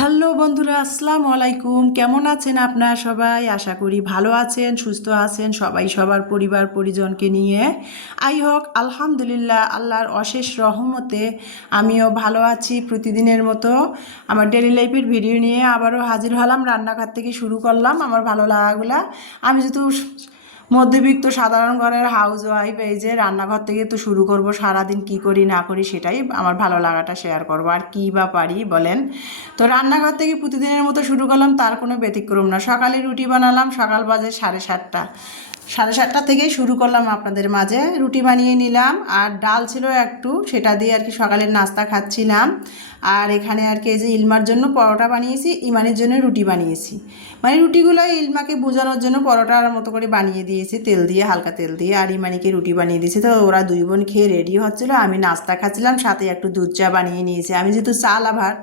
Hello বন্ধুরা, আসসালামু আলাইকুম। কেমন আছেন আপনারা সবাই? আশা করি ভালো আছেন, সুস্থ আছেন, সবাই সবার পরিবার পরিজনকে নিয়ে। হোক আলহামদুলিল্লাহ, আল্লাহর অশেষ রহমতে আমিও ভালো আছি। প্রতিদিনের মতো আমার ডেইলি লাইফের ভিডিও নিয়ে আবারও হাজির হলাম। রান্নাঘর থেকে শুরু করলাম আমার ভালো লাগাগুলা। আমি যেহেতু মধ্যবিত্ত সাধারণ ঘরের হাউস ওয়াইফ, এই যে রান্নাঘর থেকে তো শুরু করব, সারাদিন কি করি না করি সেটাই আমার ভালো লাগাটা শেয়ার করব। আর কী বা পারি বলেন। তো রান্নাঘর থেকে প্রতিদিনের মতো শুরু করলাম, তার কোনো ব্যতিক্রম না। সকালে রুটি বানালাম, সকাল বাজে 7:30। 7:30 থেকেই শুরু করলাম আপনাদের মাঝে। রুটি বানিয়ে নিলাম আর ডাল ছিল একটু, সেটা দিয়ে আর কি সকালের নাস্তা খাচ্ছিলাম। আর এখানে আর কি এই যে ইলমার জন্য পরোটা বানিয়েছি, ইমানের জন্য রুটি বানিয়েছি। মানে রুটিগুলো ইলমাকে বোঝানোর জন্য পরোটার মতো করে বানিয়ে দিয়েছি, তেল দিয়ে, হালকা তেল দিয়ে। আর ইমানিকে রুটি বানিয়ে দিয়েছি। তো ওরা দুই বোন খেয়ে রেডি হচ্ছিলো, আমি নাস্তা খাচ্ছিলাম, সাথে একটু দুধ চা বানিয়ে নিয়েছি। আমি যেহেতু চা লাভার,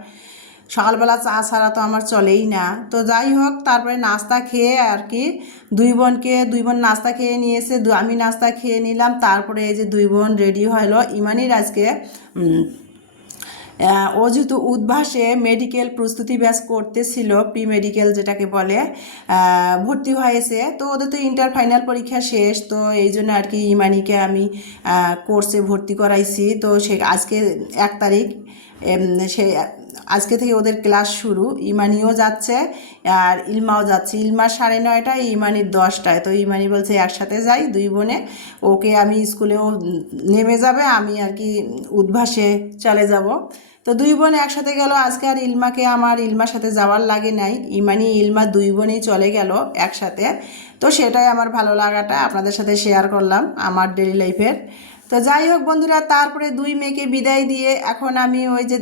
সকালবেলা চা ছাড়া তো আমার চলেই না। তো যাই হোক, তারপরে নাস্তা খেয়ে আর কি দুই বোন নাস্তা খেয়ে নিয়েছে, আমি নাস্তা খেয়ে নিলাম। তারপরে এই যে দুই বোন রেডি হলো। ইমানির আজকে ও যেহেতু উদ্ভাসে মেডিকেল প্রস্তুতি ব্যাচ করতেছিল, প্রি মেডিকেল যেটাকে বলে, ভর্তি হয়েছে। তো ওদের তো ইন্টার ফাইনাল পরীক্ষা শেষ, তো এই জন্য আর কি ইমানিকে আমি কোর্সে ভর্তি করাইছি। তো সে আজকে 1 তারিখ, সে আজকে থেকে ওদের ক্লাস শুরু। ইমানিও যাচ্ছে আর ইলমাও যাচ্ছে। ইলমার 9:30টায়, ইমানির 10টায়। তো ইমানি বলছে একসাথে যাই দুই বোনে, ওকে আমি স্কুলেও নেমে যাবে, আমি আর কি উদ্ভাসে চলে যাব। তো দুই বোন একসাথে গেল আজকে। আর ইলমাকে আমার ইলমার সাথে যাওয়ার লাগে নাই, ইমানি ইলমা দুই বোনেই চলে গেল একসাথে। তো সেটাই আমার ভালো লাগাটা আপনাদের সাথে শেয়ার করলাম আমার ডেইলি লাইফের। তো যাই হোক বন্ধুরা, তারপরে দুই মেয়েকে বিদায় দিয়ে এখন আমি ওই যে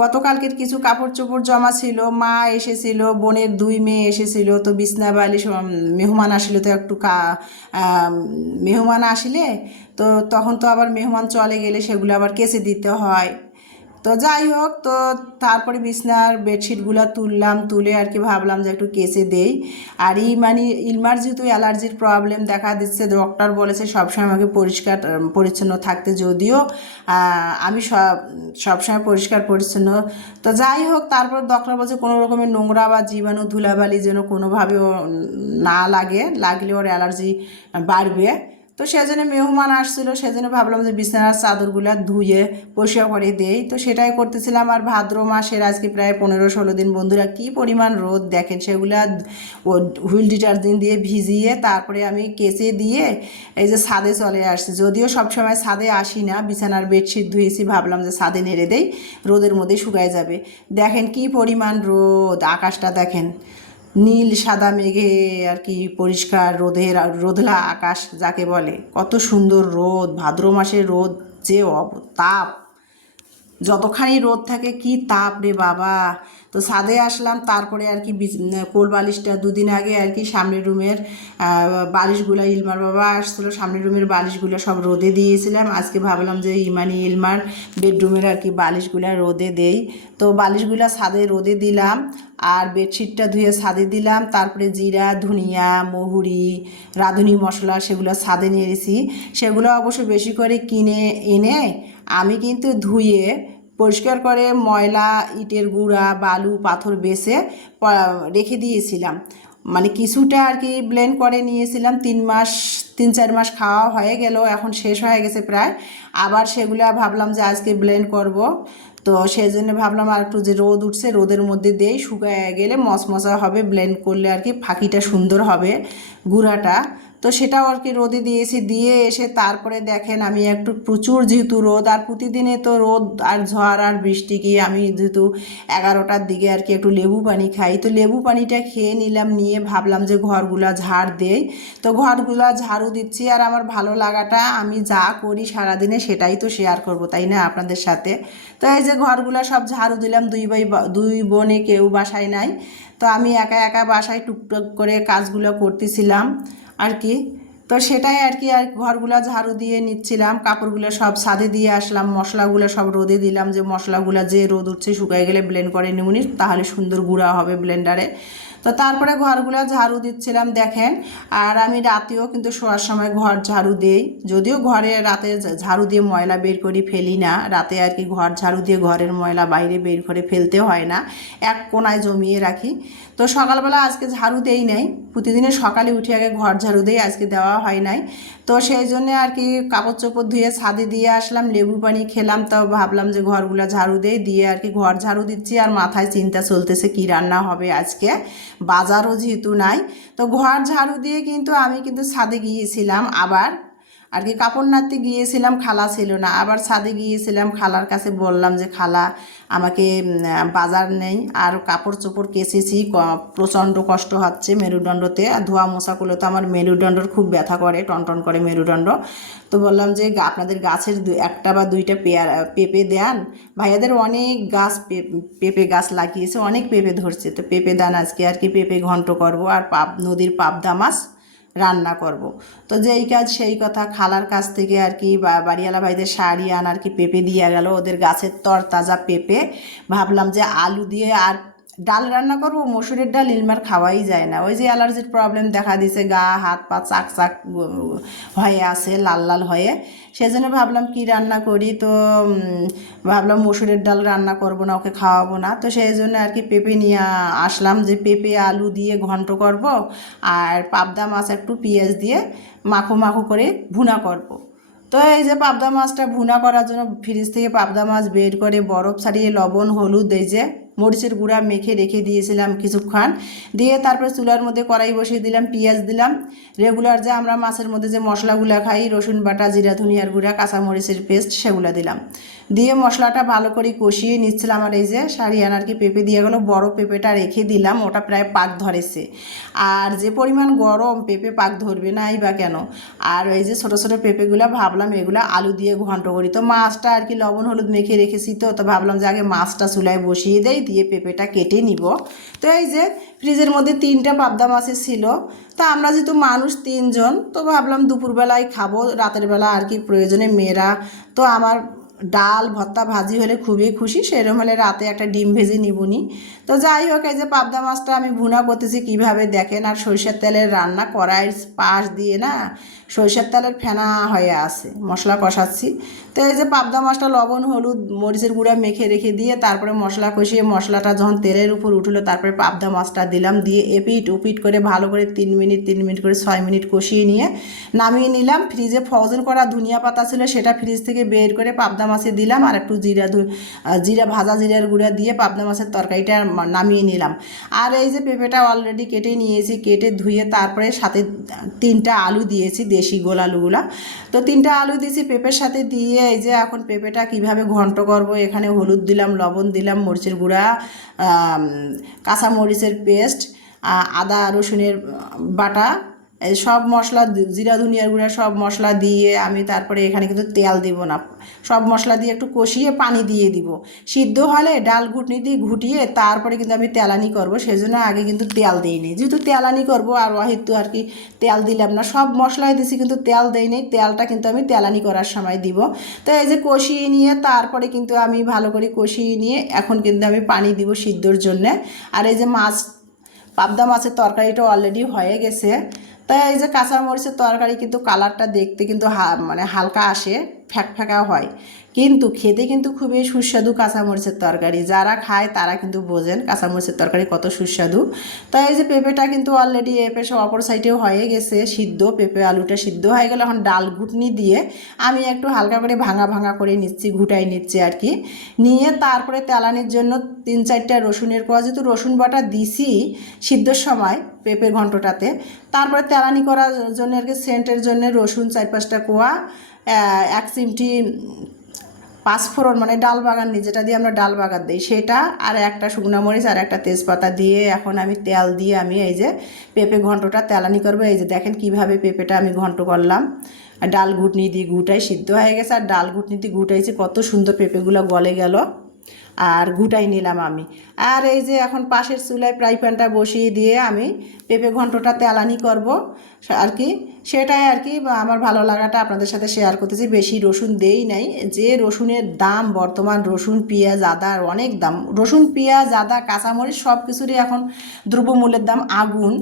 গতকালকের কিছু কাপড় চোপড় জমা ছিল, মা এসেছিল, বোনের দুই মেয়ে এসেছিল। তো বিছনা বালিশ, মেহমান আসলে তো একটু মেহমান আসলে তো তখন তো আবার মেহমান চলে গেলে সেগুলো আবার কেচে দিতে হয়। তো যাই হোক, তো তারপরে বিছনার বেডশিটগুলো তুললাম, তুলে আর কি ভাবলাম যে একটু কেচে দেই। আর ইলমার যেহেতু অ্যালার্জির প্রবলেম দেখা দিচ্ছে, ডক্টর বলেছে সবসময় আমাকে পরিষ্কার পরিচ্ছন্ন থাকতে। যদিও আমি সবসময় পরিষ্কার পরিচ্ছন্ন। তো যাই হোক, তারপর ডক্টর বলছে কোনো রকমের নোংরা বা জীবাণু ধুলাবালি যেন কোনোভাবেও না লাগে, লাগলে ওর অ্যালার্জি বাড়বে। তো সেজন্য মেহমান আসছিলো, সেজন্য ভাবলাম যে বিছানার চাদরগুলো ধুয়ে পরিষ্কার করে দেই। তো সেটাই করতেছিলাম। আর ভাদ্র মাসের আজকে প্রায় 15-16 দিন বন্ধুরা, কি পরিমাণ রোদ দেখেন। সেগুলা হুইল ডিটারজেন্ট দিয়ে ভিজিয়ে তারপরে আমি কেচে দিয়ে এই যে ছাদে চলে আসছি। যদিও সবসময় ছাদে আসি না, বিছানার বেডশিট ধুয়েছি, ভাবলাম যে ছাদে নেড়ে দেই, রোদের মধ্যে শুকায় যাবে। দেখেন কি পরিমাণ রোদ, আকাশটা দেখেন, নীল সাদা মেঘে আর কি পরিষ্কার রোদলা আকাশ যাকে বলে, কত সুন্দর রোদ। ভাদ্র মাসের রোদ যে তাপ, যতখানি রোদ থাকে কি তাপ রে বাবা। তো ছাদে আসলাম, তারপরে আর কি কোল বালিশটা দুদিন আগে আর কি সামনের রুমের বালিশগুলো, ইলমার বাবা আসছিলো, সামনের রুমের বালিশগুলো সব রোদে দিয়েছিলাম। আজকে ভাবলাম যে ইলমার বেডরুমের আর কি বালিশগুলো রোদে দেই। তো বালিশগুলো ছাদে রোদে দিলাম, আর বেডশিটটা ধুয়ে ছাদে দিলাম। তারপরে জিরা, ধনিয়া, মহুরি, রাঁধুনি মশলা সেগুলো ছাদে নিয়েছি। সেগুলো অবশ্য বেশি করে কিনে এনে আমি কিন্তু ধুয়ে পরিষ্কার করে ময়লা, ইটের গুঁড়া, বালু, পাথর বেছে রেখে দিয়েছিলাম। মানে কিছুটা আর কি ব্লেন্ড করে নিয়েছিলাম। 3-4 মাস খাওয়া হয়ে গেল, এখন শেষ হয়ে গেছে প্রায়। আবার সেগুলো ভাবলাম যে আজকে ব্লেন্ড করব। তো সেই জন্য ভাবলাম আর একটু যে রোদ উঠছে, রোদের মধ্যে দেই, শুকায় গেলে মশমশা হবে, ব্লেন্ড করলে আর কি ফাঁকিটা সুন্দর হবে, গুঁড়াটা। তো সেটাও আর কি রোদে দিয়েছি। দিয়ে এসে তারপরে দেখেন আমি একটু প্রচুর যেহেতু রোদ, আর প্রতিদিনে তো রোদ আর ঝড় আর বৃষ্টি, কি আমি যেহেতু 11টার দিকে আর কি একটু লেবু পানি খাই, তো লেবু পানিটা খেয়ে নিলাম, নিয়ে ভাবলাম যে ঘরগুলা ঝাড় দেই। তো ঘরগুলা ঝাড়ু দিচ্ছি। আর আমার ভালো লাগাটা, আমি যা করি সারাদিনে সেটাই তো শেয়ার করব, তাই না, আপনাদের সাথে। তো এই যে ঘরগুলা সব ঝাড়ু দিলাম, দুই বোনে কেউ বাসায় নাই। তো আমি একা একা বাসায় টুকটাক করে কাজগুলো করতেছিলাম আর কি। তো সেটাই আর কি, আর ঘরগুলো ঝাড়ু দিয়ে নিচ্ছিলাম, কাপড়গুলো সব ছাদে দিয়ে আসলাম, মশলাগুলো সব রোদে দিলাম, যে মশলাগুলো যে রোদ উঠছে শুকায় গেলে ব্লেন্ড করে নিউনি, তাহলে সুন্দর গুঁড়া হবে ব্লেন্ডারে। তো তারপরে ঘরগুলো ঝাড়ু দিচ্ছিলাম দেখেন। আর আমি রাতেও কিন্তু শোয়ার সময় ঘর ঝাড়ু দেই, যদিও ঘরে রাতে ঝাড়ু দিয়ে ময়লা বের করে ফেলি না, রাতে আর কি ঘর ঝাড়ু দিয়ে ঘরের ময়লা বাইরে বের করে ফেলতে হয় না, এক কোণায় জমিয়ে রাখি। তো সকালবেলা আজকে ঝাড়ু দেই নাই, প্রতিদিনের সকালে উঠে আগে ঘর ঝাড়ু দেই, আজকে দেওয়া হয় নাই। তো সেই জন্যে আর কি কাপড় চোপড় ধুয়ে ছাদে দিয়ে আসলাম, লেবু পানি খেলাম, তো ভাবলাম যে ঘরগুলো ঝাড়ু দেই, দিয়ে আর কি ঘর ঝাড়ু দিচ্ছি। আর মাথায় চিন্তা চলতেছে কি রান্না হবে আজকে, বাজারও যেহেতু নাই। তো ঘর ঝাড়ু দিয়ে কিন্তু আমি কিন্তু ছাদে গিয়েছিলাম আবার আর কি, কাপড় নাড়তে গিয়েছিলাম, খালা ছিল না, আবার ছাদে গিয়েছিলাম। খালার কাছে বললাম যে খালা আমাকে বাজার নেই, আর কাপড় চোপড় কেচেছি, প্রচণ্ড কষ্ট হচ্ছে মেরুদণ্ডতে, আর ধোয়া মোছা করলে তো আমার মেরুদণ্ডর খুব ব্যথা করে, টনটন করে মেরুদণ্ড। তো বললাম যে আপনাদের গাছের একটা বা দুইটা পেঁপে দেন, ভাইয়াদের অনেক গাছ পেঁপে গাছ লাগিয়েছে, অনেক পেঁপে ধরছে, তো পেঁপে দেন আজকে আর কি পেঁপে ঘন্ট করব, আর নদীর পাবদা মাছ রান্না করব। তো যেই কাজ সেই কথা, খালার কাছ থেকে আর কি বাড়িওয়ালা ভাইদের শাড়ি আন আর কি পেঁপে দিয়ে গেল, ওদের গাছের তরতাজা পেঁপে। ভাবলাম যে আলু দিয়ে আর ডাল রান্না করব, মসুরের ডাল ইলমার খাওয়াই যায় না, ওই যে অ্যালার্জির প্রবলেম দেখা দিছে, গা হাত পা চাক চাক হয়ে আছে, লাল লাল হয়ে, সেজন্য ভাবলাম কি রান্না করি। তো ভাবলাম মসুরের ডাল রান্না করব না, ওকে খাওয়াবো না, তো সেই জন্য আর কি পেঁপে নিয়ে আসলাম, যে পেঁপে আলু দিয়ে ঘন্ট করব, আর পাবদা মাছ একটু পেঁয়াজ দিয়ে মাখো মাখো করে ভুনা করব। তো এই যে পাবদা মাছটা ভুনা করার জন্য ফ্রিজ থেকে পাবদা মাছ বের করে বরফ ছাড়িয়ে লবণ হলুদ এই যে মরিচের গুঁড়া মেখে রেখে দিয়েছিলাম কিছুক্ষণ, দিয়ে তারপরে চুলার মধ্যে কড়াই বসিয়ে দিলাম, পেঁয়াজ দিলাম, রেগুলার যে আমরা মাছের মধ্যে যে মশলাগুলো খাই, রসুন বাটা, জিরা ধনিয়ার গুঁড়া, কাঁচামরিচের পেস্ট, সেগুলো দিলাম, দিয়ে মশলাটা ভালো করে কষিয়ে নিচ্ছিলাম। আর এই যে সারিয়ান আর কি পেঁপে দিয়ে গেলো, বড় পেঁপেটা রেখে দিলাম, ওটা প্রায় পাক ধরেছে, আর যে পরিমাণ গরম পেঁপে পাক ধরবে নাই বা কেন। আর এই যে ছোটো ছোটো পেঁপেগুলো ভাবলাম এগুলো আলু দিয়ে ঘন্ট করি, তো মাছটা আর কি লবণ হলুদ মেখে রেখেছি, তো ভাবলাম যে আগে মাছটা চুলায় বসিয়ে দেই, দিয়ে পেঁপেটা কেটে নিব। তো এই যে ফ্রিজের মধ্যে 3টা পাবদা মাছের ছিল, তা আমরা যেহেতু মানুষ 3জন, তো ভাবলাম দুপুরবেলায় খাবো, রাতের বেলা আর কি প্রয়োজনে মেয়েরা, তো আমার ডাল ভর্তা ভাজি হলে খুবই খুশি, সেরকম হলে রাতে একটা ডিম ভেজে নিবনি। তো যাই হোক, এই যে পাবদা মাছটা আমি ভুনা করতেছি কীভাবে দেখেন, আর সরিষার তেলের রান্না, কড়াইয়ের পাশ দিয়ে না সরিষার তেলের ফেনা হয়ে আছে, মশলা কষাচ্ছি। তো এই যে পাবদা মাছটা লবণ হলুদ মরিচের গুঁড়া মেখে রেখে দিয়ে তারপরে মশলা কষিয়ে, মশলাটা যখন তেলের উপর উঠলো, তারপরে পাবদা মাছটা দিলাম, দিয়ে এপিট উপিট করে ভালো করে 3 মিনিট করে 6 মিনিট কষিয়ে নিয়ে নামিয়ে নিলাম। ফ্রিজে ফ্রোজেন করা ধনিয়া পাতা ছিল, সেটা ফ্রিজ থেকে বের করে পাবদা মাছে দিলাম, আর একটু জিরা ভাজা জিরার গুঁড়া দিয়ে পাবদা মাছের তরকারিটা নামিয়ে নিলাম। আর এই যে পেঁপেটা অলরেডি কেটে নিয়েছি, কেটে ধুয়ে তারপরে সাথে 3টা আলু দিয়েছি, দেশি গোল আলুগুলা। তো 3টা আলু দিয়েছি পেঁপের সাথে দিয়ে, এই যে এখন পেঁপেটা কিভাবে ঘন্ট করব, এখানে হলুদ দিলাম, লবণ দিলাম, মরিচের গুঁড়া, কাঁচা মরিচের পেস্ট, আদা রসুনের বাটা, এই সব মশলা, জিরা ধনিয়ার গুঁড়া সব মশলা দিয়ে আমি তারপরে এখানে কিন্তু তেল দিব না, সব মশলা দিয়ে একটু কষিয়ে পানি দিয়ে দিব, সিদ্ধ হলে ডাল ঘুটনি দিয়ে ঘুটিয়ে তারপরে কিন্তু আমি তেলানি করব, সেজন্য আগে কিন্তু তেল দিইনি, যেহেতু তেলানি করব, আর অহেতু আর কি তেল দিলাম না, সব মশলাই দিছি কিন্তু তেল দেইনি, তেলটা কিন্তু আমি তেলানি করার সময় দিব। তো এই যে কষিয়ে নিয়ে তারপরে কিন্তু আমি ভালো করে কষিয়ে নিয়ে এখন কিন্তু আমি পানি দিব সিদ্ধর জন্যে। আর এই যে পাবদা মাছের তরকারিটা অলরেডি হয়ে গেছে। তাই এই যে কাঁচা মরিচের তরকারি কিন্তু কালারটা দেখতে কিন্তু মানে হালকা আসে, ফ্যাকা হয়, কিন্তু খেতে কিন্তু খুবই সুস্বাদু কাঁচামরিচের তরকারি, যারা খায় তারা কিন্তু বোঝেন কাঁচামরিচের তরকারি কত সুস্বাদু। তাই এই যে পেঁপেটা কিন্তু অলরেডি এপাশে অপর সাইডেও হয়ে গেছে সিদ্ধ, পেঁপে আলুটা সিদ্ধ হয়ে গেলে এখন ডাল ঘুটনি দিয়ে আমি একটু হালকা করে ভাঙা ভাঙা করে নিচ্ছি, ঘুটাই নিচ্ছি আর কি, নিয়ে তারপরে তেলানির জন্য 3-4টা রসুনের কোয়া, যেহেতু রসুন বাটা দিছি সিদ্ধর সময় পেঁপে ঘন্টটাতে, তারপরে তেলানি করার জন্য আর কি সেন্টের জন্য রসুন 4-5টা কোয়া, 1 চিমটি পাঁচফোড়ন মানে ডাল বাগান, যেটা দিয়ে আমরা ডাল বাগান দিই সেটা, আর একটা শুকনো মরিচ আর একটা তেজপাতা দিয়ে এখন আমি তেল দিয়ে আমি এই যে পেঁপে ঘন্টটা তেলানি করবো। এই যে দেখেন কিভাবে পেঁপেটা আমি ঘন্ট করলাম, আর ডাল ঘুটনি দিয়ে ঘুটাই সিদ্ধ হয়ে গেছে, আর ডাল ঘুটনি দিয়ে ঘুটাইছি, কত সুন্দর পেঁপেগুলো গলে গেল। আর গুটাই নিলাম আমি। আর এই যে এখন পাশের চুলায় ফ্রাই প্যানটা বসিয়ে দিয়ে আমি পেঁপে ঘন্টটা তেলানি করব আর কি, সেটাই আর কি আমার ভালো লাগাটা আপনাদের সাথে শেয়ার করতেছি। বেশি রসুন দেই নাই, যে রসুনের দাম বর্তমান, রসুন পেঁয়াজ আদার অনেক দাম, রসুন পেঁয়াজ আদা কাঁচামরিচ সব কিছুরই এখন দ্রব্যমূল্যের দাম আগুন,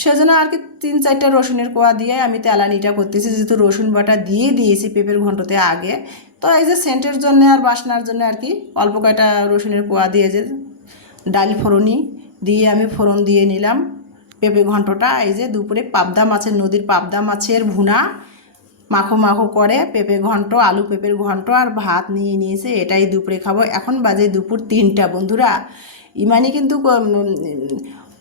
সেজন্য আর কি 3-4টা রসুনের কোয়া দিয়ে আমি তেলানিটা করতেছি, যেহেতু রসুন বাটা দিয়ে দিয়েছি পেঁপের ঘন্টতে আগে। তো এই যে সেন্টের জন্য আর বাসনার জন্য আর কি অল্প কয়টা রসুনের কোয়া দিয়ে যে ডাল ফোড়নি দিয়ে আমি ফোড়ন দিয়ে নিলাম পেঁপে ঘন্টটা। এই যে দুপুরে পাবদা মাছের, নদীর পাবদা মাছের ভুনা মাখো মাখো করে পেঁপে ঘন্ট, আলু পেঁপের ঘন্ট আর ভাত নিয়ে নিয়েছে, এটাই দুপুরে খাবো। এখন বাজে দুপুর 3টা বন্ধুরা। ইমানি কিন্তু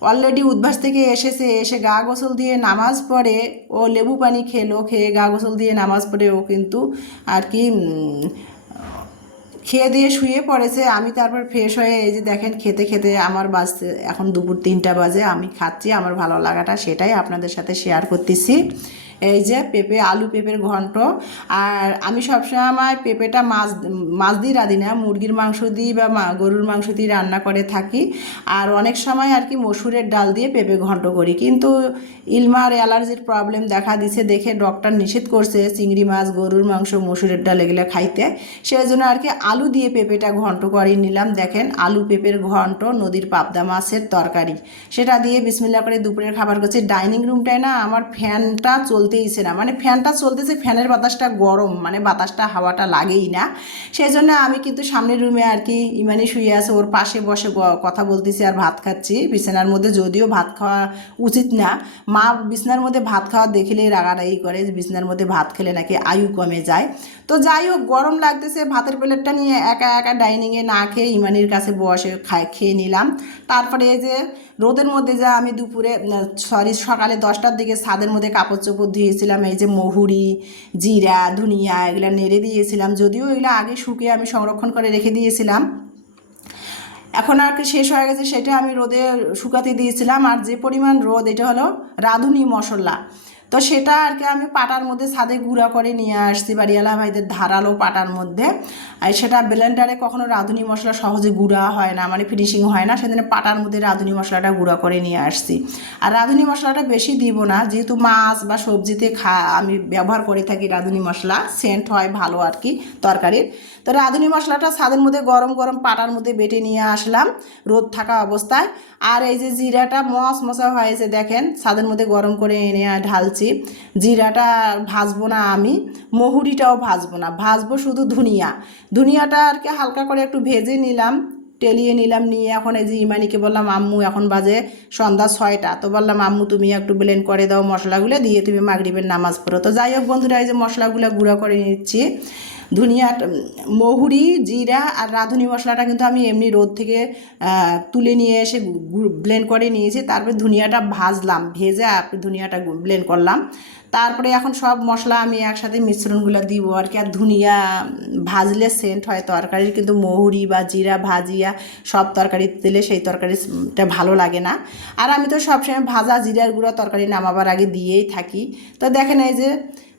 অলরেডি উদ্ভাস থেকে এসেছে, এসে গা গোসল দিয়ে নামাজ পড়ে, ও লেবু পানি খেলো, খেয়ে গা গোসল দিয়ে নামাজ পড়ে ও কিন্তু আর কি খেয়ে দিয়ে শুয়ে পড়েছে। আমি তারপর ফ্রেশ হয়ে এই যে দেখেন খেতে খেতে আমার বাজতে এখন দুপুর 3টা বাজে, আমি খাচ্ছি, আমার ভালো লাগাটা সেটাই আপনাদের সাথে শেয়ার করতেছি। এই যে পেঁপে আলু পেঁপের ঘন্ট। আর আমি সবসময় পেঁপেটা মাছ দিয়ে রাঁধি না, মুরগির মাংস দিই বা গরুর মাংস দিয়ে রান্না করে থাকি। আর অনেক সময় আর কি মসুরের ডাল দিয়ে পেঁপে ঘন্ট করি, কিন্তু ইলমার অ্যালার্জির প্রবলেম দেখা দিছে দেখে ডক্টর নিষেধ করছে চিংড়ি মাছ, গরুর মাংস, মসুরের ডাল এগুলো খাইতে, সেই জন্য আর কি আলু দিয়ে পেঁপেটা ঘন্ট করে নিলাম। দেখেন আলু পেঁপের ঘন্ট, নদীর পাবদা মাছের তরকারি, সেটা দিয়ে বিসমিল্লাহ করে দুপুরের খাবার করছি। ডাইনিং রুমটায় না আমার ফ্যানটা চলতেইছে না, মানে ফ্যানটা চলতেছে, ফ্যানের বাতাসটা গরম, মানে বাতাসটা হাওয়াটা লাগেই না। সেই জন্য আমি কিন্তু সামনের রুমে আর কি ইমানি শুয়ে আছে, ওর পাশে বসে কথা বলতেছি আর ভাত খাচ্ছি বিছানার মধ্যে, যদিও ভাত খাওয়া উচিত না। মা বিছানার মধ্যে ভাত খাওয়া দেখলেই রাগারাগি করে যে বিছানার মধ্যে ভাত খেলে নাকি আয়ু কমে যায়। তো যাই হোক, গরম লাগতেছে, ভাতের প্লেটটা নিয়ে একা একা ডাইনিংয়ে না খেয়ে ইমানির কাছে বসে খেয়ে নিলাম। তারপরে এই যে রোদের মধ্যে যা আমি দুপুরে সকালে 10টার দিকে ছাদের মধ্যে কাপড় চোপড় ধুয়েছিলাম, এই যে মহুরি, জিরা, ধনিয়া এগুলো নেড়ে দিয়েছিলাম, যদিও এগুলো আগে শুকিয়ে আমি সংরক্ষণ করে রেখে দিয়েছিলাম, এখন আর কি শেষ হয়ে গেছে, সেটা আমি রোদে শুকাতে দিয়েছিলাম। আর যে পরিমাণ রোদ, এটা হলো রাঁধুনি মশলা, তো সেটা আর কি আমি পাটার মধ্যে ছাদে গুঁড়া করে নিয়ে আসছি বাড়িওয়ালা ভাইদের ধারালো পাটার মধ্যে। আর সেটা ব্লেন্ডারে কখনো রাঁধুনি মশলা সহজে গুঁড়া হয় না, মানে ফিনিশিং হয় না, সেদিন পাটার মধ্যে রাঁধুনি মশলাটা গুঁড়া করে নিয়ে আসছি। আর রাঁধুনি মশলাটা বেশি দিব না, যেহেতু মাছ বা সবজিতে আমি ব্যবহার করে থাকি রাঁধুনি মশলা, সেন্ট হয় ভালো আর কি তরকারির। তো রাঁধুনি মশলাটা ছাদের মধ্যে গরম গরম পাটার মধ্যে বেটে নিয়ে আসলাম রোদ থাকা অবস্থায়। আর এই যে জিরাটা মশা হয়েছে দেখেন, ছাদের মধ্যে গরম করে এনে ঢালছি। জিরাটা ভাজবো না আমি, মহুরিটাও ভাজবো না, ভাজবো শুধু ধনিয়াটা আর কি হালকা করে একটু ভেজে নিলাম, টেলিয়ে নিলাম, নিয়ে এখন এই যে ইমানিকে বললাম আম্মু এখন বাজে সন্ধ্যা 6টা, তো বললাম আম্মু তুমি একটু ব্লেন্ড করে দাও মশলাগুলো, দিয়ে তুমি মাগরিবের নামাজ পড়ো। তো যাই হোক বন্ধুরা, এই যে মশলাগুলো গুঁড়া করে নিচ্ছি, ধনিয়া, মহুরি, জিরা আর রাঁধুনি মশলাটা কিন্তু আমি এমনি রোদ থেকে তুলে নিয়ে এসে ব্লেন্ড করে নিয়েছি। তারপরে ধনিয়াটা ভাজলাম, ভেজে ধনিয়াটা ব্লেন্ড করলাম। তারপরে এখন সব মশলা আমি একসাথে মিশ্রণগুলো দিব আর কি। আর ধনিয়া ভাজলে সেন্ট হয় তরকারির, কিন্তু মহুরি বা জিরা ভাজিয়া সব তরকারি দিলে সেই তরকারিটা ভালো লাগে না। আর আমি তো সবসময় ভাজা জিরার গুঁড়া তরকারি নামাবার আগে দিয়েই থাকি। তো দেখেন এই যে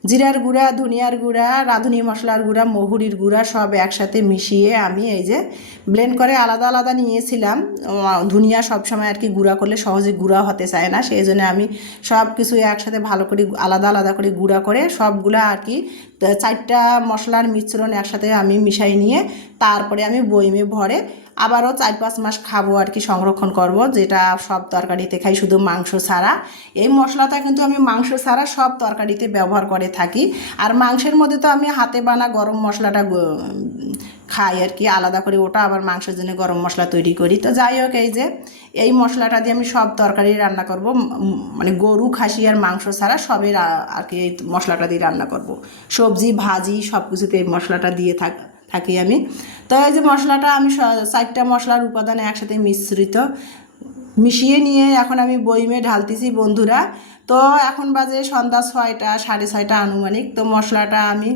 জিরার গুঁড়া, ধনিয়ার গুঁড়া, রাঁধুনি মশলার গুঁড়া, মহুরির গুঁড়া সব একসাথে মিশিয়ে আমি এই যে ব্লেন্ড করে আলাদা আলাদা নিয়েছিলাম। ধনিয়া সবসময় আর কি গুঁড়া করলে সহজে গুঁড়া হতে চায় না, সেই জন্য আমি সব কিছু একসাথে ভালো করে আলাদা আলাদা করে গুঁড়া করে সবগুলা আর কি 4টা মশলার মিশ্রণ একসাথে আমি মিশাই নিয়ে তারপরে আমি বয়মে ভরে আবারও 4-5 মাস খাবো আর কি, সংরক্ষণ করব, যেটা সব তরকারিতে খাই শুধু মাংস ছাড়া। এই মশলাটা কিন্তু আমি মাংস ছাড়া সব তরকারিতে ব্যবহার করে থাকি। আর মাংসের মধ্যে তো আমি হাতে বানা গরম মশলাটা খাই আর কি আলাদা করে, ওটা আবার মাংসের জন্য গরম মশলা তৈরি করি। তো যাই হোক, এই যে এই মশলাটা দিয়ে আমি সব তরকারি রান্না করব, মানে গরু, খাসি আর মাংস ছাড়া সবের আর কি এই মশলাটা দিয়ে রান্না করব, সবজি ভাজি সব কিছুতে এই মশলাটা দিয়ে থাকি আমি। তো এই যে মশলাটা আমি 4টা মশলার উপাদান একসাথে মিশিয়ে নিয়ে এখন আমি বয়মে ঢালতেছি বন্ধুরা। তো এখন বাজে সন্ধ্যা 6টা, 6:30 আনুমানিক। তো মশলাটা আমি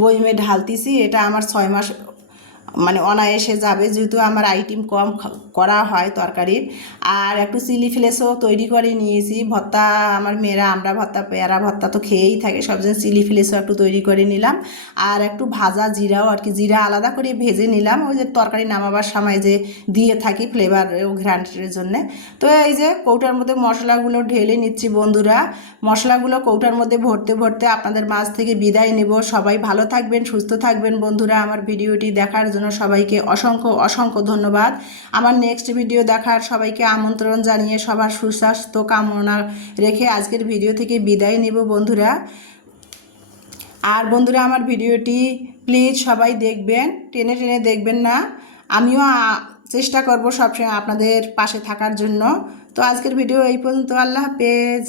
বয়মে ঢালতেছি, এটা আমার 6 মাস মানে অনায়াসে যাবে, যেহেতু আমার আইটেম কম করা হয় তরকারির। আর একটু চিলি ফ্লেক্সও তৈরি করে নিয়েছি, ভর্তা আমার মেয়েরা আমরা ভর্তা পেয়ারা ভর্তা তো খেয়েই থাকে সবসময়, চিলি ফ্লেক্সও একটু তৈরি করে নিলাম। আর একটু ভাজা জিরাও আর কি, জিরা আলাদা করে ভেজে নিলাম, ওই যে তরকারি নামাবার সময় যে দিয়ে থাকি ফ্লেভার ও ঘ্রাণের জন্যে। তো এই যে কৌটার মধ্যে মশলাগুলো ঢেলে নিচ্ছি বন্ধুরা। মশলাগুলো কৌটার মধ্যে ভরতে ভরতে আপনাদের মাঝ থেকে বিদায় নেব। সবাই ভালো থাকবেন, সুস্থ থাকবেন বন্ধুরা। আমার ভিডিওটি দেখার জন্য সবাইকে অসংখ্য অসংখ্য ধন্যবাদ। আমার নেক্সট ভিডিও দেখার সবাইকে আমন্ত্রণ জানিয়ে সবার সুস্বাস্থ্য কামনা রেখে আজকের ভিডিও থেকে বিদায় নেব বন্ধুরা। আর বন্ধুরা আমার ভিডিওটি প্লিজ সবাই দেখবেন, টেনে টেনে দেখবেন না। আমিও চেষ্টা করব সবসময় আপনাদের পাশে থাকার জন্য। তো আজকের ভিডিও এই পর্যন্ত। আল্লাহ হাফেজ।